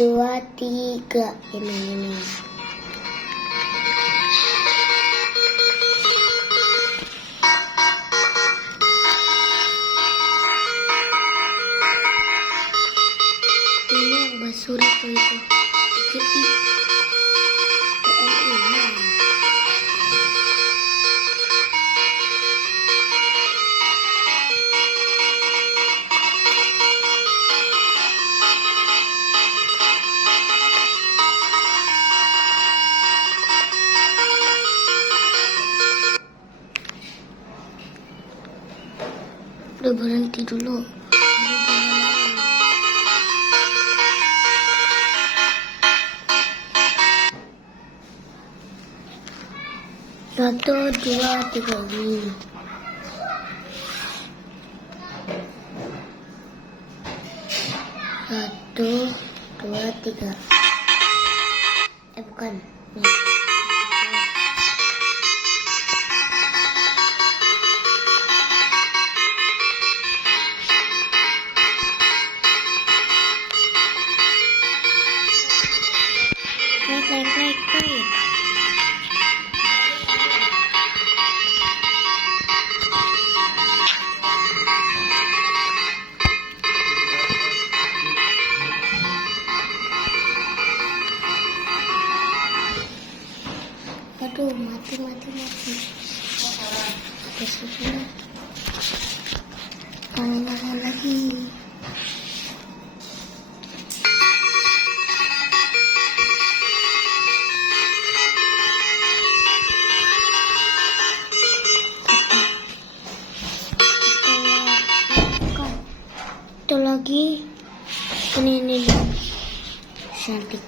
2, 3. Ini. Ini yang basuri tuh itu. Dikit. Udah berhenti dulu. Satu, dua, tiga ini. Satu, dua, tiga. Bukan. Nih. Play. Aduh, mati. Kesulitan. Tangan lagi. Itu lagi. Ini. Cantik.